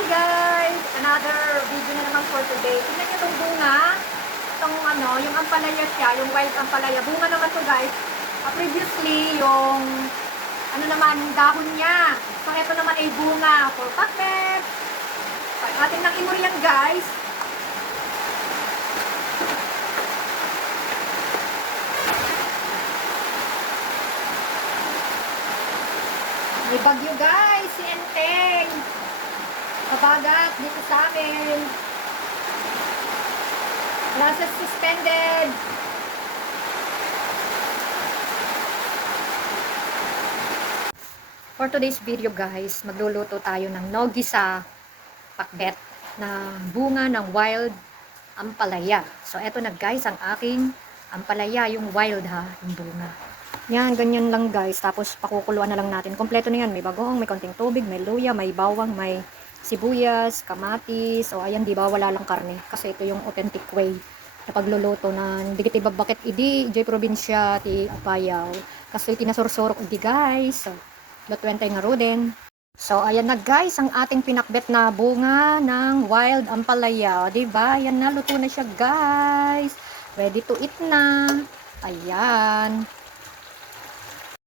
Hi guys! Another video na naman for today. Tingnan nyo itong bunga. Itong ano, yung ampalaya siya, yung wild ampalaya. Bunga naman to guys. Ah, previously, yung ano naman, dahon niya. So, ito naman ay bunga for pakmet. Atin ng imuri yan guys. May bagyo guys, si Enteng. Kabagat dito sa amin. Nasa suspended. For today's video guys, magluluto tayo ng nogi sa pakbet na bunga ng wild ampalaya. So eto na guys ang aking ampalaya, yung wild ha, yung bunga. Yan, ganyan lang guys. Tapos pakukuluan na lang natin. Kompleto na yan. May bagoong, may konting tubig, may luya, may bawang, may sibuyas, kamatis. O ayan, di ba wala lang karne. Kasi ito yung authentic way na pagluluto na digit iba bakit idi joy probinsya ti apayaw kasi tinasursurok di guys. So lutuan tayo nga rodin so ayan na guys ang ating pinakbet na bunga ng wild ampalaya. Ba? Yan na luto na siya guys. Ready to eat na. Ayan